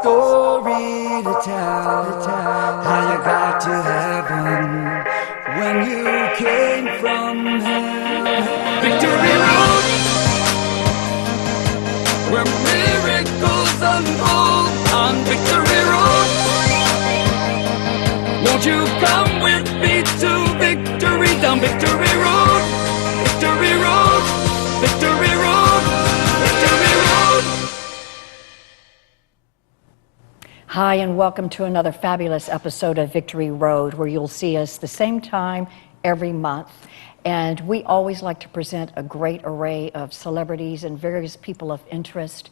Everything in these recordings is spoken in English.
story to tell, how you got to heaven when you came from hell. Victory Road, where miracles unfold on Victory Road. Won't you come with me to victory, down Victory Road, Victory Road, Victory Road, Victory Road. Hi, and welcome to another fabulous episode of Victory Road, where you'll see us the same time every month. And we always like to present a great array of celebrities and various people of interest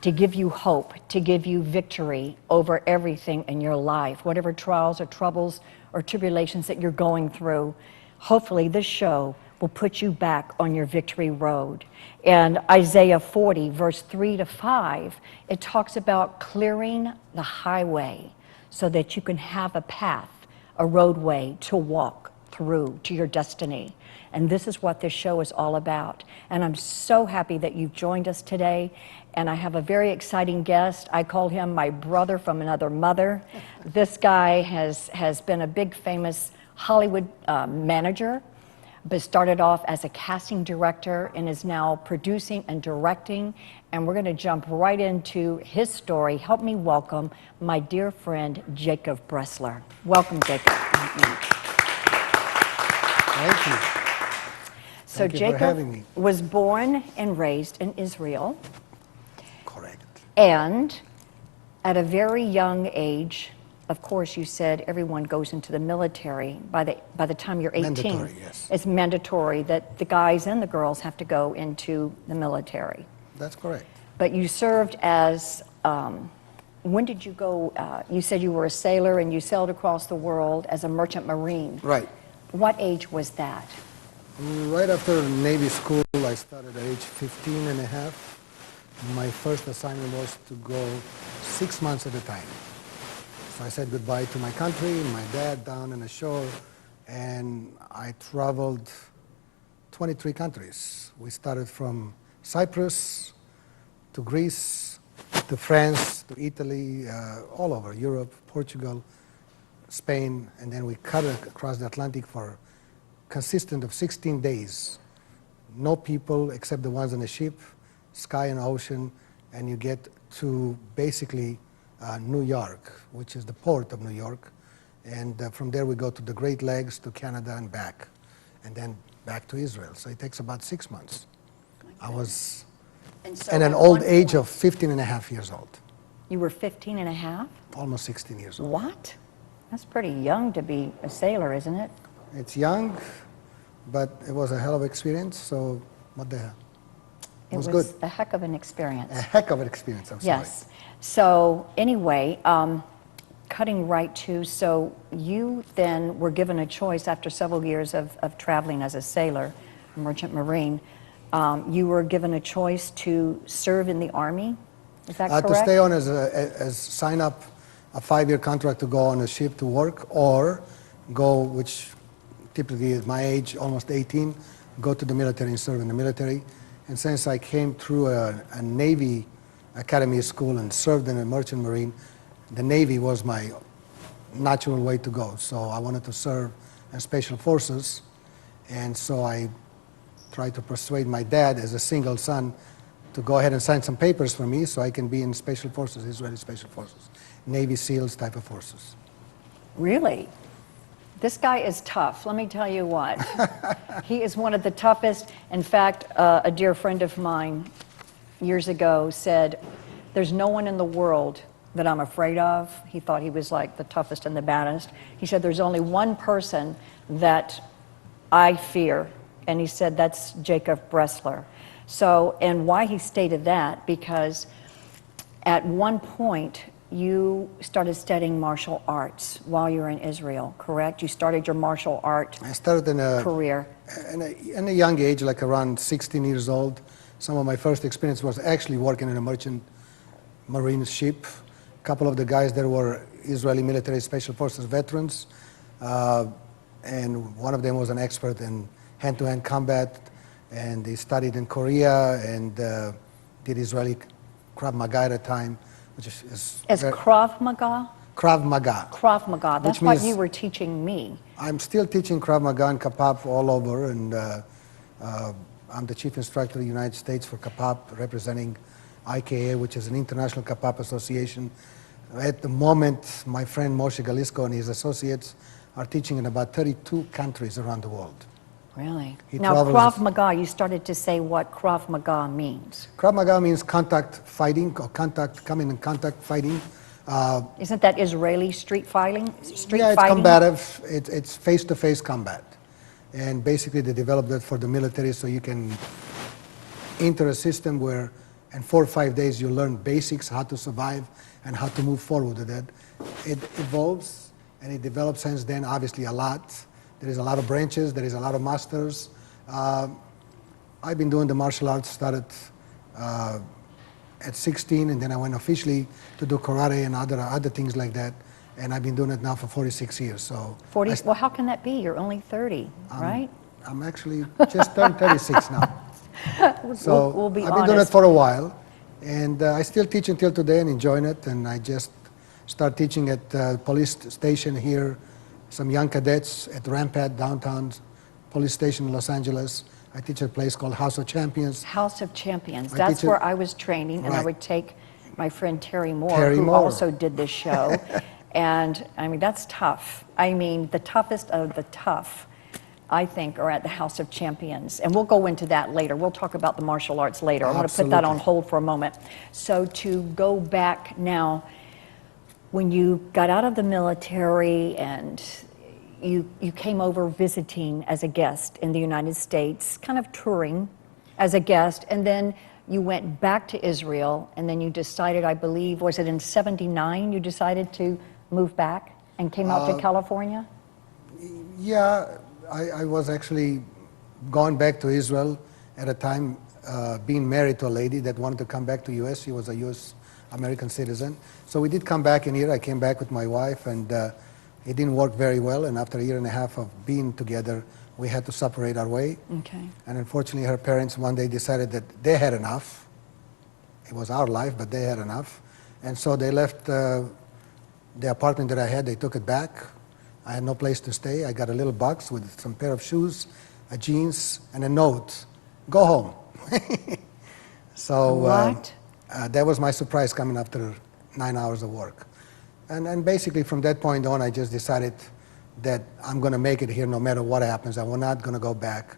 to give you hope, to give you victory over everything in your life, whatever trials or troubles or tribulations that you're going through. Hopefully this show will put you back on your victory road. And Isaiah 40, verse 3 to 5, it talks about clearing the highway so that you can have a path, a roadway to walk through to your destiny. And this is what this show is all about. And I'm so happy that you've joined us today. And I have a very exciting guest. I call him my brother from another mother. This guy has been a big famous Hollywood manager, but started off as a casting director and is now producing and directing. And we're going to jump right into his story. Help me welcome my dear friend, Jacob Bressler. Welcome, Jacob. Thank you. So Thank you for Jacob having me. was born and raised in Israel. Correct. And at a very young age, of course, you said everyone goes into the military by the time you're 18. Mandatory, yes. It's mandatory that the guys and the girls have to go into the military. That's correct. But you served as, when did you go, you said you were a sailor and you sailed across the world as a merchant marine. Right. What age was that? Right after Navy school, I started at age 15 and a half. My first assignment was to go 6 months at a time. So I said goodbye to my country, my dad down on the shore, and I traveled 23 countries. We started from Cyprus to Greece, to France, to Italy, all over Europe, Portugal, Spain, and then we cut across the Atlantic for consistent of 16 days. No people except the ones on the ship, sky and ocean, and you get to basically New York, which is the port of New York. And from there we go to the Great Lakes, to Canada and back, and then back to Israel. So it takes about 6 months. I was at an old age of 15 and a half years old. You were 15 and a half? Almost 16 years old. What? That's pretty young to be a sailor, isn't it? It's young, but it was a hell of an experience, so what the hell? It was good. A heck of an experience. A heck of an experience, I'm sorry. Yes. So anyway, cutting right to, so you then were given a choice after several years of traveling as a sailor, a merchant marine. You were given a choice to serve in the Army, is that correct? To stay on as sign up a 5-year contract to go on a ship to work, or go, which typically is my age, almost 18, go to the military and serve in the military. And since I came through a Navy Academy school and served in a merchant marine, the Navy was my natural way to go. So I wanted to serve in Special Forces, and so I tried to persuade my dad, as a single son, to go ahead and sign some papers for me so I can be in Special Forces, Israeli Special Forces, Navy SEALs type of forces. Really? This guy is tough, let me tell you what. He is one of the toughest. In fact, a dear friend of mine years ago said, there's no one in the world that I'm afraid of. He thought he was like the toughest and the baddest. He said, there's only one person that I fear, and he said, that's Jacob Bressler. So, and why he stated that, because at one point, you started studying martial arts while you were in Israel, correct? You started your martial art I started career. In a young age, like around 16 years old. Some of my first experience was actually working in a merchant marine ship. A couple of the guys there were Israeli military special forces veterans, and one of them was an expert in hand-to-hand combat, and he studied in Korea and did Israeli Krav Maga at a time, which is As Krav Maga? Krav Maga. Krav Maga. That's Which what means- you were teaching me. I'm still teaching Krav Maga and Kapap all over, and I'm the chief instructor of the United States for Kapap, representing IKA, which is an international Kapap association. At the moment, my friend Moshe Galisko and his associates are teaching in about 32 countries around the world. Really? He Now, travels- Krav Maga, you started to say what Krav Maga means. Krav Maga means contact fighting, or coming in contact fighting. Isn't that Israeli street fighting? Yeah, it's combative. It's face-to-face combat. And basically they developed that for the military so you can enter a system where in 4 or 5 days you learn basics, how to survive and how to move forward with it. It evolves and it develops since then, obviously a lot. There is a lot of branches, there is a lot of masters. I've been doing the martial arts, started at 16, and then I went officially to do karate and other things like that. And I've been doing it now for 46 years. So 40? Well, how can that be? You're only 30, right? I'm actually just turned 36 now. So we'll be I've been doing it honest. for a while, and I still teach until today and enjoying it. And I just start teaching at police station here, some young cadets at Rampart downtown police station in Los Angeles. I teach at a place called House of Champions. House of Champions. I That's teach it- where I was training, and I Right. would take my friend Terry Moore, Terry who Moore. also did this show. And I mean, that's tough. I mean, the toughest of the tough, I think, are at the House of Champions. And we'll go into that later. We'll talk about the martial arts later. I'm going to put that on Absolutely. hold for a moment. So to go back now, when you got out of the military and you came over visiting as a guest in the United States, kind of touring as a guest, and then you went back to Israel, and then you decided, I believe, was it in '79 you decided to move back and came out to California? Yeah, I was actually going back to Israel at a time, being married to a lady that wanted to come back to U.S. She was a U.S. American citizen. So we did come back in here. I came back with my wife, and it didn't work very well. And after a year and a half of being together, we had to separate our way. Okay. And unfortunately, her parents one day decided that they had enough. It was our life, but they had enough. And so they left the apartment that I had. They took it back. I had no place to stay. I got a little box with some pair of shoes, a jeans, and a note. Go home. So What? that was my surprise coming after 9 hours of work. And basically from that point on, I just decided that I'm going to make it here no matter what happens. I was not going to go back.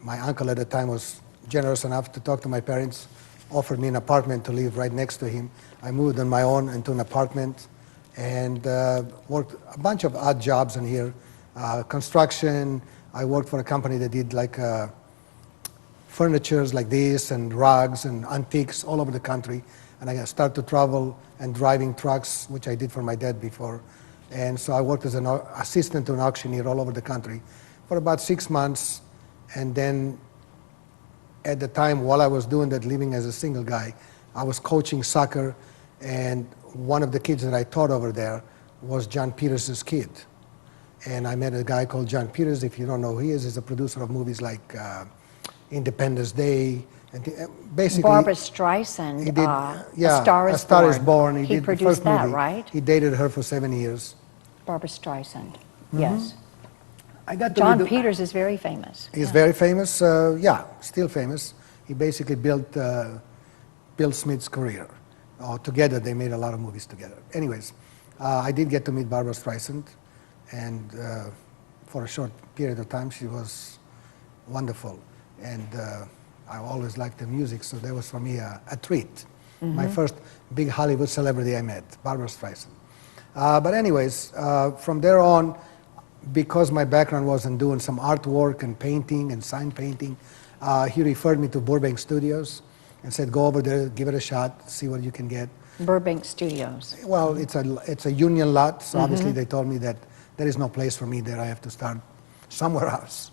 My uncle at the time was generous enough to talk to my parents, offered me an apartment to live right next to him. I moved on my own into an apartment and worked a bunch of odd jobs in here. Construction. I worked for a company that did like furnitures like this and rugs and antiques all over the country. And I started to travel and driving trucks, which I did for my dad before. And so I worked as an assistant to an auctioneer all over the country for about 6 months. And then at the time, while I was doing that, living as a single guy, I was coaching soccer. And one of the kids that I taught over there was John Peters' kid. And I met a guy called John Peters. If you don't know who he is, he's a producer of movies like Independence Day. And basically, Barbara Streisand, he did, A Star Is A Star Born. Is Born. He did the produced first that, movie. right? He dated her for 7 years. Barbara Streisand, yes. I got to John redo- Peters is very famous. He's Yeah. very famous. Yeah, still famous. He basically built Bill Smith's career. Together, they made a lot of movies together. Anyways, I did get to meet Barbara Streisand, and for a short period of time, she was wonderful. And I always liked the music, so that was for me a treat. My first big Hollywood celebrity I met, Barbara Streisand. But anyways, from there on, because my background was in doing some artwork and painting and sign painting, he referred me to Burbank Studios and said, go over there, give it a shot, see what you can get. Burbank Studios. Well, it's a union lot, so obviously they told me that there is no place for me there. I have to start somewhere else.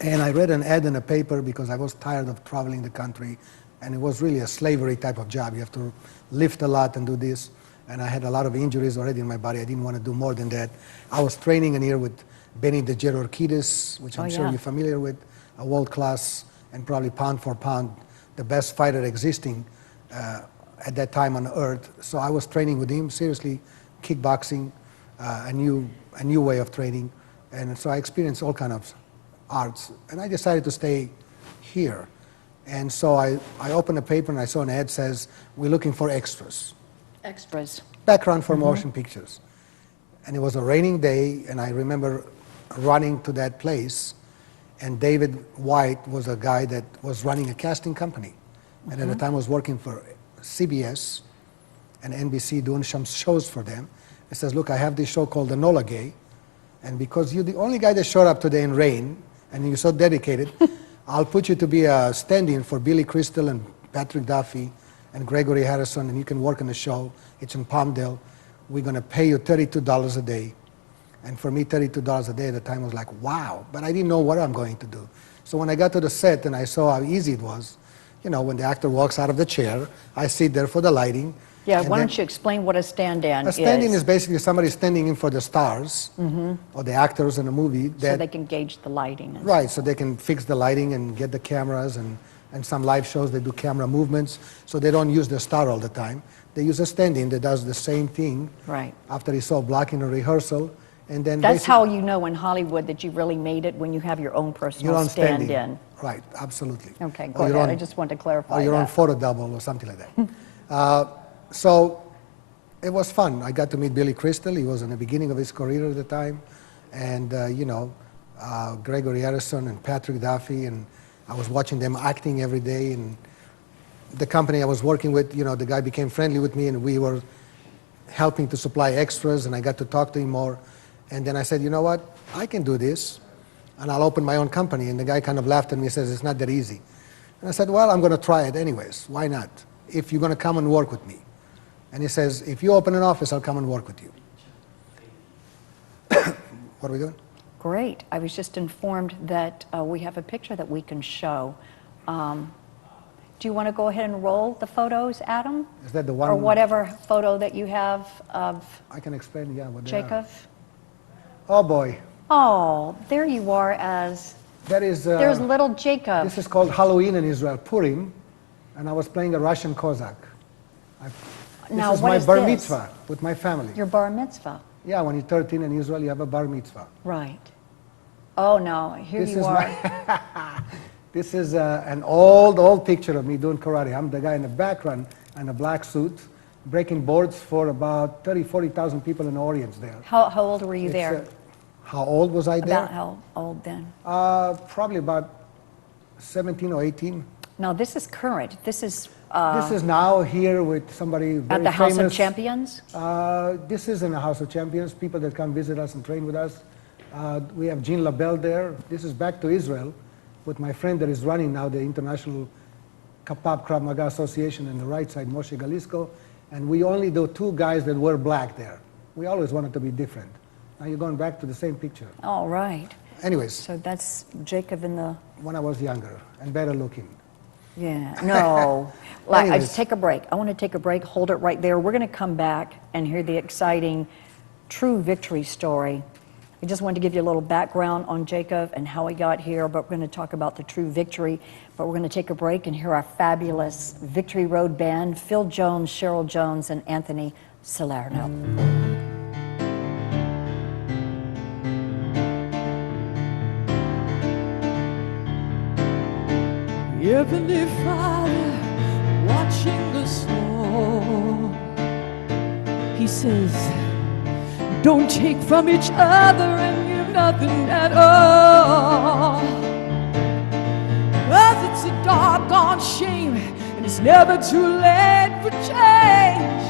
And I read an ad in a paper because I was tired of traveling the country, and it was really a slavery type of job. You have to lift a lot and do this. And I had a lot of injuries already in my body. I didn't want to do more than that. I was training in here with Benny the Jet Orquidez, which I'm sure yeah. you're familiar with, a world class and probably pound for pound, the best fighter existing at that time on earth. So I was training with him, seriously, kickboxing, a new way of training. And so I experienced all kind of arts. And I decided to stay here. And so I opened a paper and I saw an ad says, we're looking for extras. Extras. Background for motion pictures. And it was a raining day, and I remember running to that place, and David White was a guy that was running a casting company. And at the time was working for CBS and NBC doing some shows for them. He says, look, I have this show called Enola Gay, and because you're the only guy that showed up today in rain, and you're so dedicated, I'll put you to be a stand-in for Billy Crystal and Patrick Duffy and Gregory Harrison, and you can work on the show. It's in Palmdale. We're going to pay you $32 a day. And for me, $32 a day at the time was like, wow. But I didn't know what I'm going to do. So when I got to the set and I saw how easy it was, you know, when the actor walks out of the chair, I sit there for the lighting. Yeah, why don't you explain what a stand-in is? A stand-in is basically somebody standing in for the stars or the actors in a movie. So they can gauge the lighting. Right, so they can fix the lighting and get the cameras, and some live shows, they do camera movements, so they don't use the star all the time. They use a stand-in that does the same thing after he saw blocking a rehearsal. And then that's how you know in Hollywood that you really made it, when you have your own personal stand-in. Right, absolutely. Okay, go ahead. I just want to clarify or your own photo double or something like that. So it was fun. I got to meet Billy Crystal. He was in the beginning of his career at the time. And, you know, Gregory Harrison and Patrick Duffy. And I was watching them acting every day. And the company I was working with, you know, the guy became friendly with me, and we were helping to supply extras, and I got to talk to him more. And then I said, you know what, I can do this, and I'll open my own company. And the guy kind of laughed at me and says, it's not that easy. And I said, well, I'm going to try it anyways. Why not? If you're going to come and work with me. And he says, if you open an office, I'll come and work with you. What are we doing? Great. I was just informed that we have a picture that we can show. Do you want to go ahead and roll the photos, Adam? Is that the one? Or whatever photo that you have of I can explain, yeah, what they Jacob? are. Oh, boy. Oh, there you are as... That is... there's little Jacob. This is called Halloween in Israel, Purim, and I was playing a Russian Cossack. Now, this is what my is bar this? mitzvah with my family. Your bar mitzvah. Yeah, when you're 13 in Israel, you have a bar mitzvah. Right. Oh, no, here This you is are. This is an old picture of me doing karate. I'm the guy in the background in a black suit, breaking boards for about 30,000, 40,000 people in the audience there. How old were you there? How old was I there? About how old then? Probably about 17 or 18. No, this is current. This is now here with somebody very at the House famous. of Champions? This is in the House of Champions, people that come visit us and train with us. We have Jean LaBelle there. This is back to Israel with my friend that is running now the International Kapap Krav Maga Association on the right side, Moshe Galisco. And we only do two guys that were black there. We always wanted to be different. Now you're going back to the same picture. All right. Anyways. So that's Jacob in the... When I was younger and better looking. Yeah, no. I just take a break. I want to take a break. Hold it right there. We're going to come back and hear the exciting true victory story. I just wanted to give you a little background on Jacob and how he got here, but we're going to talk about the true victory. But we're going to take a break and hear our fabulous Victory Road band, Phil Jones, Cheryl Jones, and Anthony Salerno. Heavenly Father, watching the storm, He says, don't take from each other and give nothing at all. 'Cause it's a doggone shame, and it's never too late for change.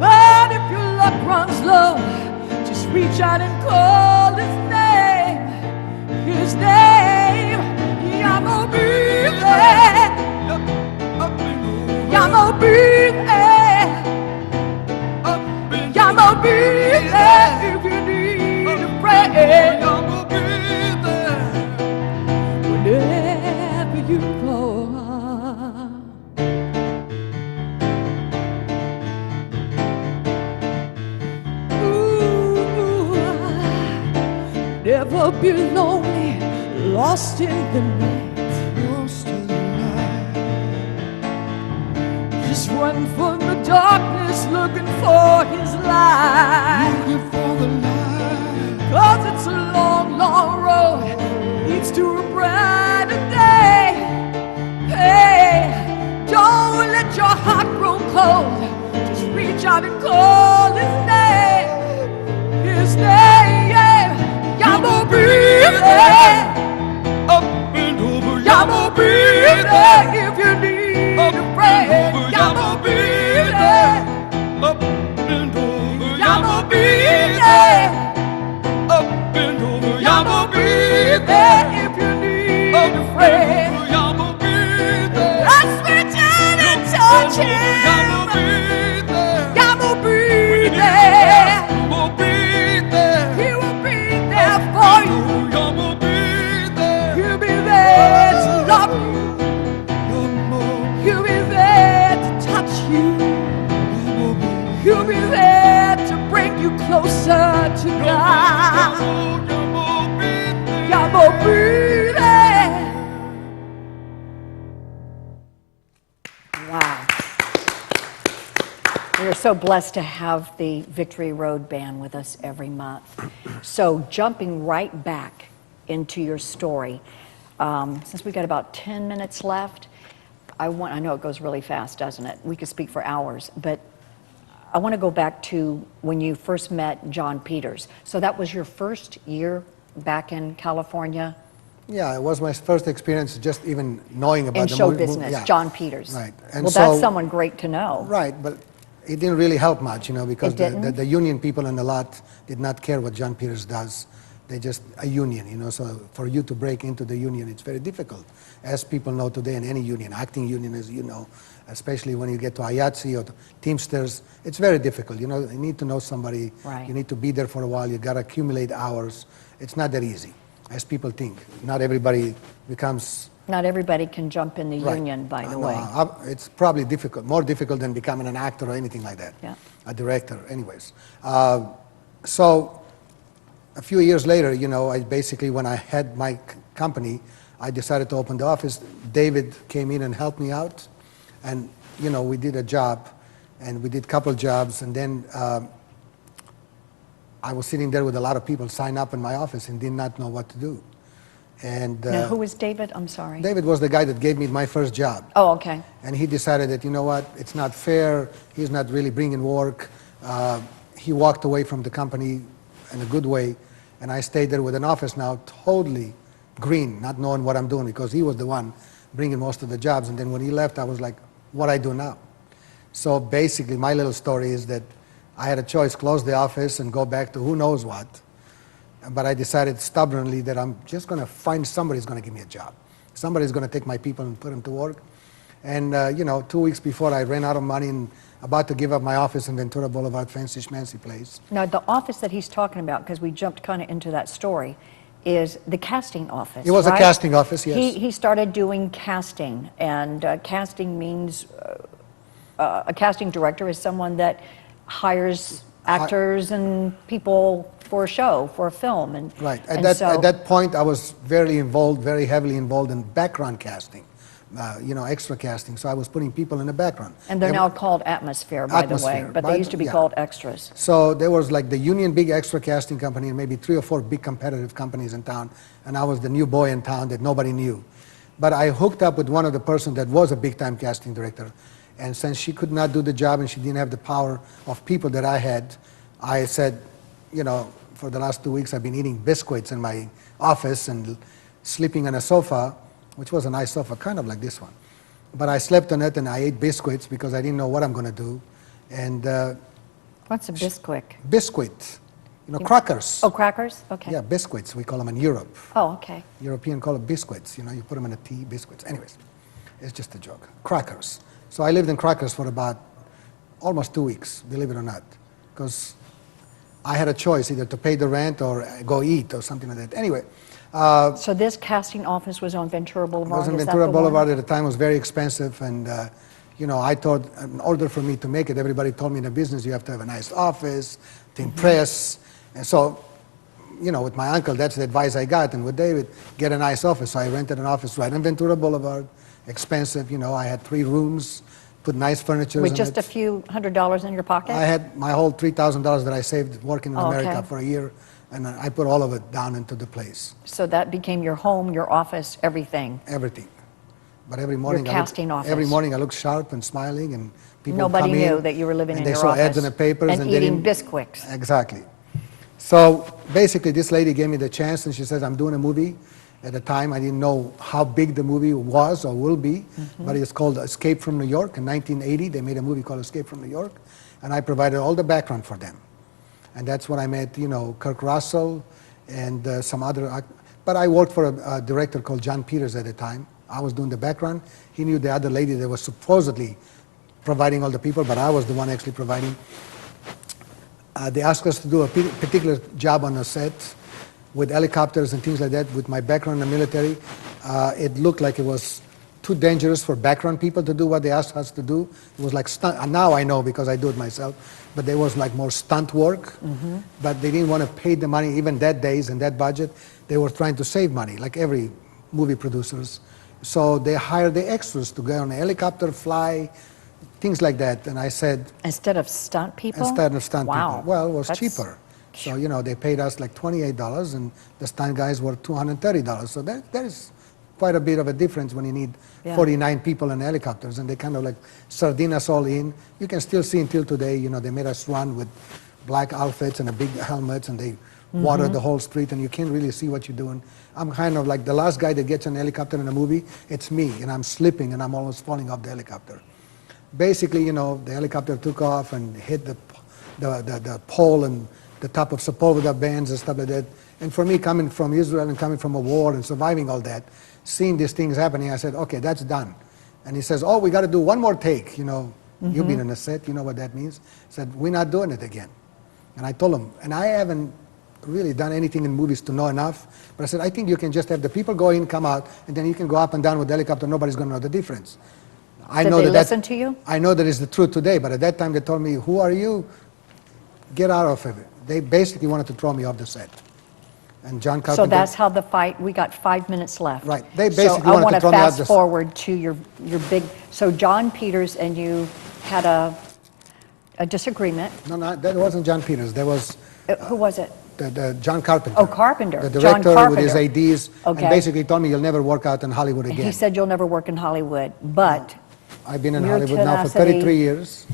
But if your luck runs low, just reach out and call His name. His name. I'ma be there. I'ma be there. I'ma be there if you need a friend. I'ma be there whenever you go. Ooh, never be lonely, lost in the night. running from the darkness, looking for his light. Looking for the light. 'Cause it's a long, long road, leads to a brighter day. Hey, don't let your heart grow cold. Just reach out and call his name. His name, Yamo breathing. Up and over, Yamo breathing. If you need a friend, Yamo breathing. up and over, Yamo breathing. up and over, Yamo breathing. If you need a friend, Yamo breathing. let's reach out and touch him. Yamo breathing. Yamo breathing. Yamo breathing. He will be there for you. Yamo breathing. He'll be there to love you. Yamo, He'll be there to touch you. Yamo breathing. He'll be there to bring you closer to God. Yamo breathing. Yamo breathing. Wow. We are so blessed to have the Victory Road Band with us every month. So jumping right back into your story, since we've got about 10 minutes left, I know it goes really fast, doesn't it? We could speak for hours, but I want to go back to when you first met John Peters. So that was your first year back in California Yeah, it was my first experience just even knowing about in the show mo- mo- business, yeah. John Peters. Right. And Well, that's so- someone great to know. Right, but it didn't really help much, because It the didn't? union people in the lot did not care what John Peters does. They just a union, so for you to break into the union, it's very difficult. As people know today in any union, acting union, as you know, especially when you get to IATSE or to Teamsters, it's very difficult. You need to know somebody. Right. You need to be there for a while. You got to accumulate hours. It's not that easy, as people think. Not everybody becomes. Not everybody can jump in the Right. union, by the No, way. it's probably difficult, more difficult than becoming an actor or anything like that. Yeah. A director, anyways. So a few years later, I basically, when I had my company, I decided to open the office. David came in and helped me out, and we did a job, and we did a couple jobs, and then I was sitting there with a lot of people sign up in my office and did not know what to do. And Now, who was David? I'm sorry. David was the guy that gave me my first job. Oh, okay. And he decided that, you know what, it's not fair, he's not really bringing work. He walked away from the company in a good way, and I stayed there with an office now totally green, not knowing what I'm doing, because he was the one bringing most of the jobs. And then when he left, I was like, what I do now? So basically, my little story is that I had a choice, close the office and go back to who knows what. But I decided stubbornly that I'm just going to find somebody who's going to give me a job. Somebody's going to take my people and put them to work. And, 2 weeks before, I ran out of money and about to give up my office in Ventura Boulevard, fancy schmancy place. Now, the office that he's talking about, because we jumped kind of into that story, is the casting office. It was a right? casting office, yes. He started doing casting, and casting means a casting director is someone that hires actors and people for a show, for a film. And, Right. and At so, that point, I was very heavily involved in background casting, extra casting. So I was putting people in the background. and they're now called Atmosphere, by the way, Atmosphere, but they used to be yeah. called extras. So there was like the union big extra casting company and maybe 3 or 4 big competitive companies in town. And I was the new boy in town that nobody knew. But I hooked up with one of the person that was a big-time casting director. And since she could not do the job and she didn't have the power of people that I had, I said, for the last 2 weeks I've been eating biscuits in my office and sleeping on a sofa, which was a nice sofa, kind of like this one. But I slept on it and I ate biscuits because I didn't know what I'm going to do. And What's a bisquick? biscuit, crackers. Oh, crackers? Okay. Yeah, biscuits, we call them in Europe. Oh, okay. European call it biscuits, you put them in a tea, biscuits. Anyways, it's just a joke. Crackers. So I lived in crackers for about almost 2 weeks, believe it or not, because I had a choice either to pay the rent or go eat or something like that. Anyway, So this casting office was on Ventura it Boulevard? was in is that Ventura the one? Boulevard at the time. It was very expensive, and I thought in order for me to make it, everybody told me in the business you have to have a nice office to impress. And so, with my uncle, that's the advice I got, and with David, get a nice office. So I rented an office right in Ventura Boulevard, expensive. I had 3 rooms, put nice furniture With in just it. a few $100 in your pocket? I had my whole $3,000 that I saved working in Oh, America okay. for a year, and I put all of it down into the place, So that became your home, your office, everything. everything. But every morning, casting every office. morning I look sharp and smiling, and people Nobody come knew in, that you were living and in they your saw office. ads in the papers, And they eating didn't- Bisquics. Exactly. So basically, this lady gave me the chance, and she says, I'm doing a movie. At the time, I didn't know how big the movie was or will be, but it's called Escape from New York. In 1980, they made a movie called Escape from New York, and I provided all the background for them. And that's when I met, Kirk Russell and some other, but I worked for a director called John Peters at the time. I was doing the background. He knew the other lady that was supposedly providing all the people, but I was the one actually providing. They asked us to do a particular job on the set with helicopters and things like that. With my background in the military, it looked like it was too dangerous for background people to do what they asked us to do. It was like stunt. And now I know because I do it myself, but there was like more stunt work. But they didn't want to pay the money, even that days and that budget. They were trying to save money, like every movie producers. So they hired the extras to go on a helicopter, fly, things like that. And I said, Instead of stunt people? instead of stunt Wow. people. Well, it was That's- cheaper. So, they paid us like $28, and the stunt guys were $230. So that is quite a bit of a difference when you need Yeah. 49 people in helicopters, and they kind of like sardine us all in. You can still see until today, they made us run with black outfits and a big helmets, and they watered the whole street, and you can't really see what you're doing. I'm kind of like the last guy that gets an helicopter in a movie. It's me, and I'm slipping, and I'm almost falling off the helicopter. Basically, the helicopter took off and hit the pole and the top of Sepulveda bands and stuff like that. And for me, coming from Israel and coming from a war and surviving all that, seeing these things happening, I said, okay, that's done. And he says, oh, we got to do one more take. You've been on a set, you know what that means. I said, we're not doing it again. And I told him, and I haven't really done anything in movies to know enough, but I said, I think you can just have the people go in, come out, and then you can go up and down with the helicopter. Nobody's going to know the difference. I Did know they that listen to you? I know that is the truth today, but at that time they told me, who are you? Get out of it. They basically wanted to throw me off the set. And John Carpenter... So that's how the fight, we got 5 minutes left. Right. They basically so I wanted want to throw me out fast forward to your big, so John Peters and you had a disagreement. No, that wasn't John Peters. That was Who was it? the John Carpenter. Oh, Carpenter. The John director with his Carpenter. ADs. Okay. And basically told me, you'll never work out in Hollywood And again. he said you'll never work in Hollywood, but I've been in your Hollywood now for tenacity- 33 years.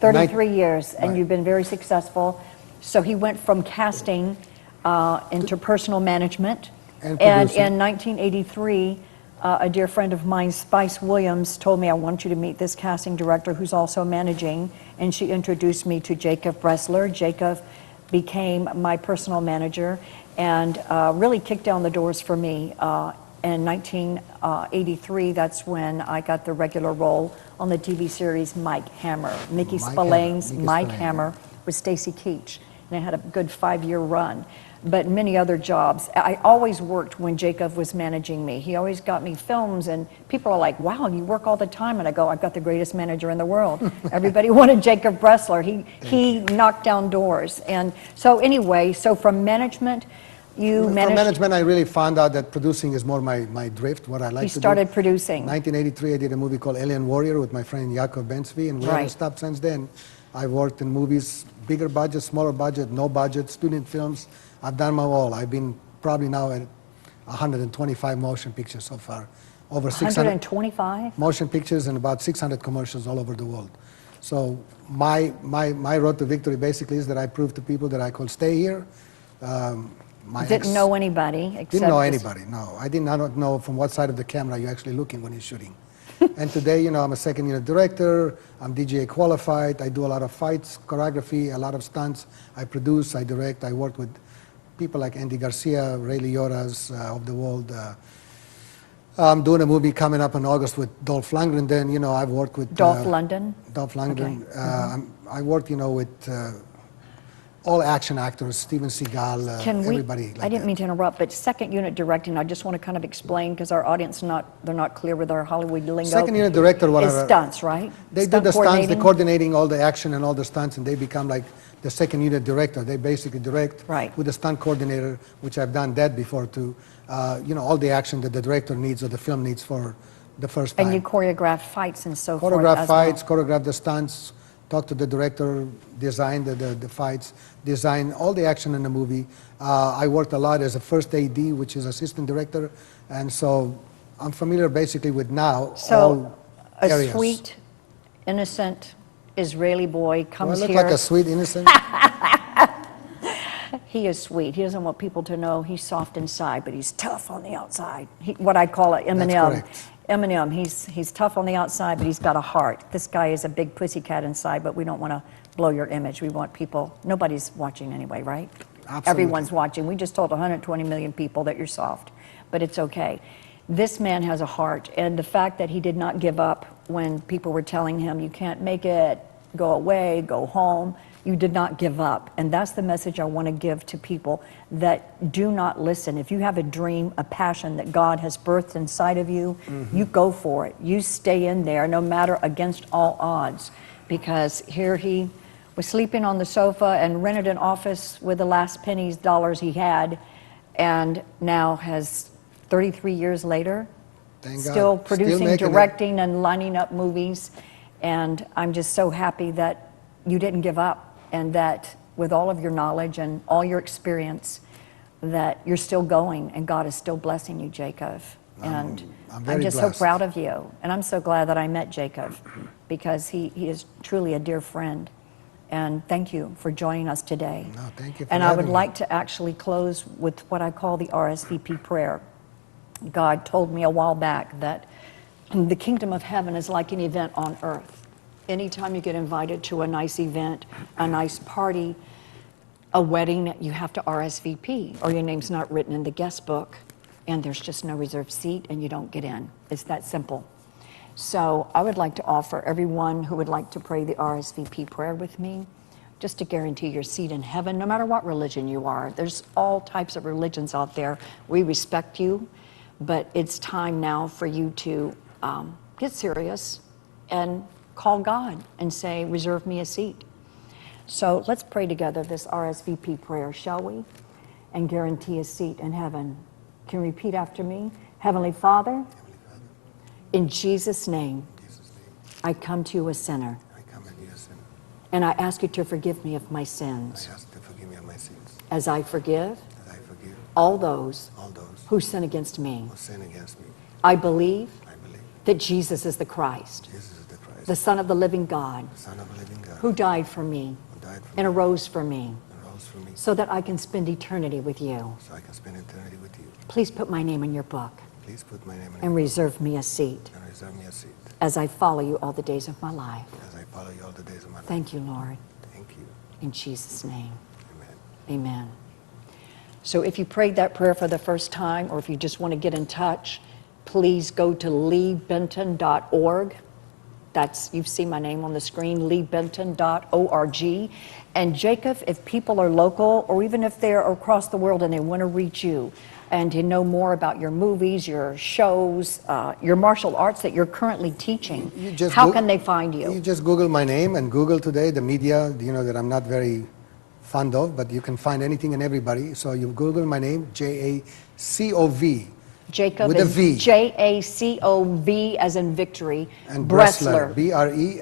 33 years, and Right. you've been very successful. So he went from casting Interpersonal Management, And and producing. in 1983, a dear friend of mine, Spice Williams, told me, I want you to meet this casting director who's also managing, and she introduced me to Jacob Bressler. Jacob became my personal manager and really kicked down the doors for me. In 1983, that's when I got the regular role on the TV series Mike Hammer. Mickey Mike Spillane's Hammer, Mickey Mike Spillane. Hammer with Stacy Keach, and it had a good 5-year run. But many other jobs. I always worked when Jacob was managing me. He always got me films, and people are like, wow, you work all the time. And I go, I've got the greatest manager in the world. Everybody wanted Jacob Bressler. He knocked down doors. And so anyway, so from management, you From managed, management, I really found out that producing is more my drift, what I like you to do. started producing. 1983, I did a movie called Alien Warrior with my friend Yaakov Bensby, and we haven't Right. stopped since then. I've worked in movies, bigger budget, smaller budget, no budget, student films. I've done my all. I've been probably now at 125 motion pictures so far. Over 600 125? motion pictures and about 600 commercials all over the world. So my road to victory basically is that I prove to people that I could stay here. Didn't know anybody except Didn't know this- anybody, no. I did not know from what side of the camera you're actually looking when you're shooting. And today, I'm a second unit director, I'm DGA qualified, I do a lot of fights, choreography, a lot of stunts, I produce, I direct, I work with people like Andy Garcia, Ray Liotta's of the world. I'm doing a movie coming up in August with Dolph Lundgren. Then, I've worked with Dolph Lundgren? Dolph Lundgren. Okay. I worked, with all action actors, Steven Seagal, Can we, everybody like I didn't that. mean to interrupt, but second unit directing, I just want to kind of explain, because our audience, they're not clear with our Hollywood lingo. Second unit director, Is whatever. stunts, right? They do Stunt the stunts, they're coordinating? coordinating all the action and all the stunts, and they become like the second unit director. They basically direct Right. with the stunt coordinator, which I've done that before too. All the action that the director needs or the film needs for the first time. And you choreograph fights and so forth Choreograph as fights, well. choreograph the stunts, talk to the director, design the fights, design all the action in the movie. I worked a lot as a first AD, which is assistant director, and so I'm familiar basically with now So all a areas. sweet, innocent Israeli boy Do I comes look here. like a sweet innocent? He is sweet. He doesn't want people to know he's soft inside, but he's tough on the outside. What I call it, Eminem. correct. Eminem, he's tough on the outside, but he's got a heart. This guy is a big pussycat inside, but we don't want to blow your image. We want people, nobody's watching anyway, right? Absolutely. Everyone's watching. We just told 120 million people that you're soft, but it's okay. This man has a heart, and the fact that he did not give up when people were telling him, you can't make it, go away, go home, you did not give up. And that's the message I want to give to people that do not listen. If you have a dream, a passion that God has birthed inside of you, you go for it. You stay in there no matter against all odds. Because here he was sleeping on the sofa and rented an office with the last pennies, dollars he had, and now has 33 years later, Thank God. still producing, making it. directing, and lining up movies. And I'm just so happy that you didn't give up, and that with all of your knowledge and all your experience, that you're still going, and God is still blessing you, Jacob. And I'm very just blessed. so proud of you. And I'm so glad that I met Jacob, because he is truly a dear friend. And thank you for joining us today. No, thank you for And I would having me. like to actually close with what I call the RSVP prayer. God told me a while back that the kingdom of heaven is like an event on earth. Anytime you get invited to a nice event, a nice party, a wedding, you have to RSVP, or your name's not written in the guest book, and there's just no reserved seat, and you don't get in. It's that simple. So I would like to offer everyone who would like to pray the RSVP prayer with me, just to guarantee your seat in heaven, no matter what religion you are. There's all types of religions out there. We respect you, but it's time now for you to get serious and call God and say, reserve me a seat. So let's pray together this RSVP prayer, shall we? And guarantee a seat in heaven. Can you repeat after me? Heavenly Father, in Jesus' name, I come to you a sinner, I come and you sin. and I ask you to forgive me of my sins, I ask you to forgive me of my sins. as I forgive As I forgive all those all those who sin against me. who sin against me. I believe I believe that Jesus is the Christ, Jesus is the Christ, the Son of the living God, the Son of the living God, who died for me who died for and me arose for me, and rose for me, so that I can spend eternity with you. so I can spend eternity with you. Please put my name in your book Please put my name in and it reserve me a seat and reserve me a seat as I follow you all the days of my life. as I follow you all the days of my life. Thank you, Lord, Thank you. in Jesus' name. Amen. Amen. So if you prayed that prayer for the first time, or if you just want to get in touch, please go to leebenton.org. That's, you've seen my name on the screen, leebenton.org. And Jacob, if people are local, or even if they're across the world and they want to reach you and to know more about your movies, your shows, your martial arts that you're currently teaching, You just how go- can they find you? You just Google my name, and Google today, the media, that I'm not very fond of, but you can find anything and everybody. So you Google my name, Jacov, Jacob with a is V. Jacov as in victory. and Bressler. Bressler,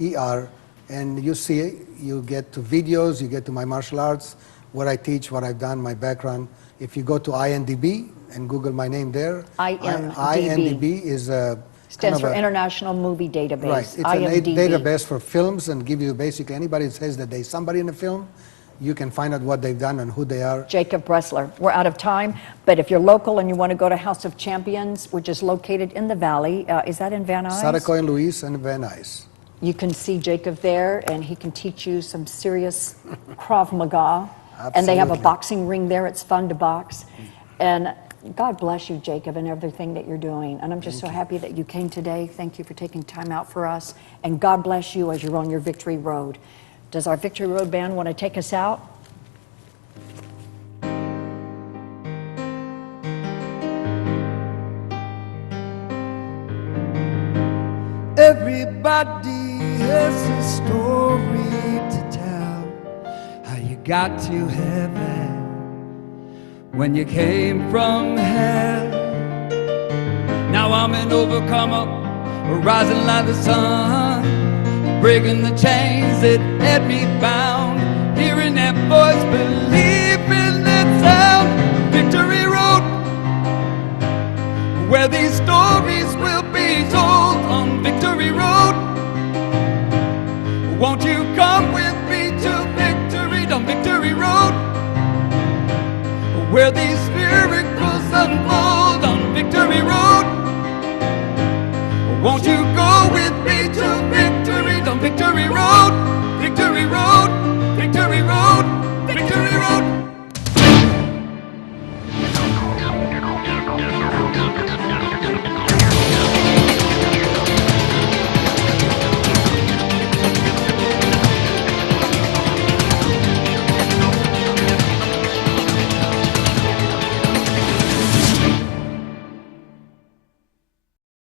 Bresler, and you see, you get to videos, you get to my martial arts, what I teach, what I've done, my background. If you go to IMDb and Google my name there, IMDb. IMDb is a Stands for a- International Movie Database. Right, it's IMDb. a database for films, and give you basically anybody that says that there's somebody in the film, you can find out what they've done and who they are. Jacob Bressler. We're out of time, but if you're local and you want to go to House of Champions, which is located in the Valley, is that in Van Nuys? Saracoy and Luis and Van Nuys. You can see Jacob there, and he can teach you some serious Krav Maga. And they have a Absolutely. boxing ring there. It's fun to box. And God bless you, Jacob, and everything that you're doing. And I'm just so happy that you came today. Thank you for taking time out for us. And God bless you as you're on your victory road. Does our Victory Road band want to take us out? Everybody has a story to tell. How you got to heaven when you came from hell. Now I'm an overcomer, rising like the sun, breaking the chains that had me bound. Hearing that voice, believing that sound. Victory Road, where these stories will be told. On Victory Road, won't you come with me to victory? On Victory Road, where these miracles unfold. On Victory Road, won't you go with me to victory? On Victory Road.